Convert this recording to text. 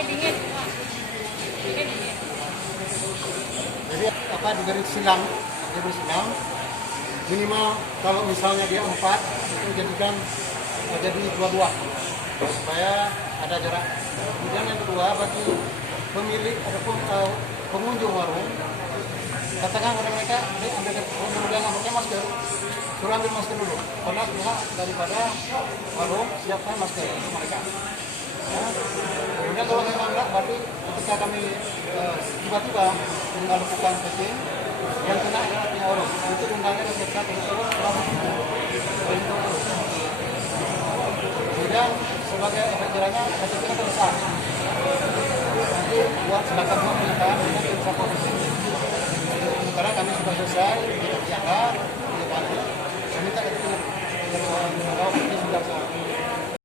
Dingin. Ini dingin. Jadi apa diberi silang minimal kalau misalnya dia 4 itu jadikan jadi 2 supaya ada jarak. Kemudian yang kedua bagi pemilik ataupun pengunjung warung, katakan kepada mereka jangan pakai masker, suruh ambil masker dulu karena pihak daripada warung siapkan masker untuk mereka. Ya. Kemudian kalau memang enggak, berarti ketika kami tiba-tiba melakukan testing yang kena adalah pihak warung, itu undangnya dan mereka turun selama 7 kemudian sebagai efek jerahnya hasilnya terbesar. Nanti buat silakan buat penyitaan dengan bisa posisi. Sementara kami sudah selesai, kita